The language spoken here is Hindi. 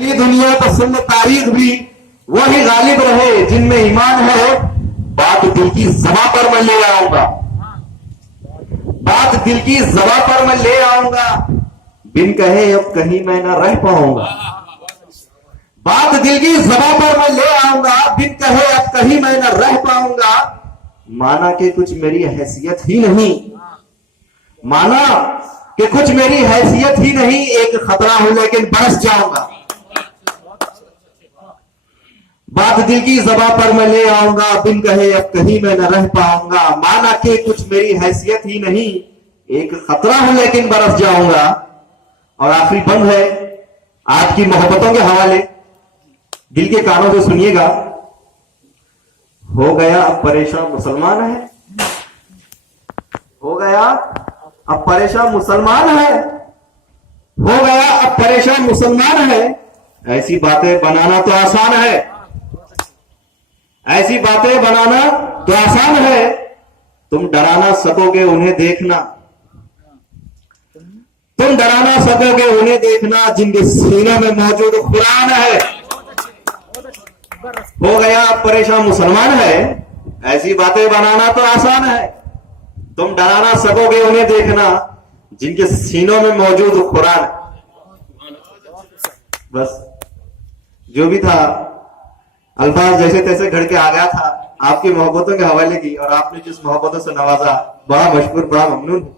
ये दुनिया तो सुन तारीख भी वही गालिब रहे जिनमें ईमान है। बात दिल की ज़बां पर मैं ले आऊंगा, बात दिल की ज़बां पर मैं ले आऊंगा, बिन कहे अब कहीं मैं ना रह पाऊंगा। बात दिल की ज़बां पर मैं ले आऊंगा, बिन कहे अब कहीं मैं ना रह पाऊंगा। माना कि कुछ मेरी हैसियत ही नहीं, माना कि कुछ मेरी हैसियत ही नहीं, एक खतरा हूं लेकिन बरस जाऊंगा। बात दिल की ज़बां पर मैं ले आऊंगा, बिन कहे अब कहीं मैं न रह पाऊंगा। माना कि कुछ मेरी हैसियत ही नहीं, एक खतरा हूं लेकिन बरस जाऊंगा। और आखिरी बंद है आपकी मोहब्बतों के हवाले, दिल के कानों से सुनिएगा। हो गया अब परेशान मुसलमान है, हो गया अब परेशान मुसलमान है, हो गया अब परेशान मुसलमान है। ऐसी बातें बनाना तो आसान है, ऐसी बातें बनाना तो आसान है। तुम डरा ना सकोगे उन्हें देखना, तुम डरा ना सकोगे उन्हें देखना, जिनके सीनों में मौजूद कुरान है। हो गया अब परेशान मुसलमान है, ऐसी बातें बनाना तो आसान है। तुम डरा ना सकोगे उन्हें देखना, जिनके सीनों में मौजूद कुरान। बस जो भी था अल्फाज जैसे तैसे घड़ के आ गया था, आपकी मोहब्बतों के हवाले की, और आपने जिस मोहब्बतों से नवाजा, बड़ा मशकूर, बड़ा ममनून।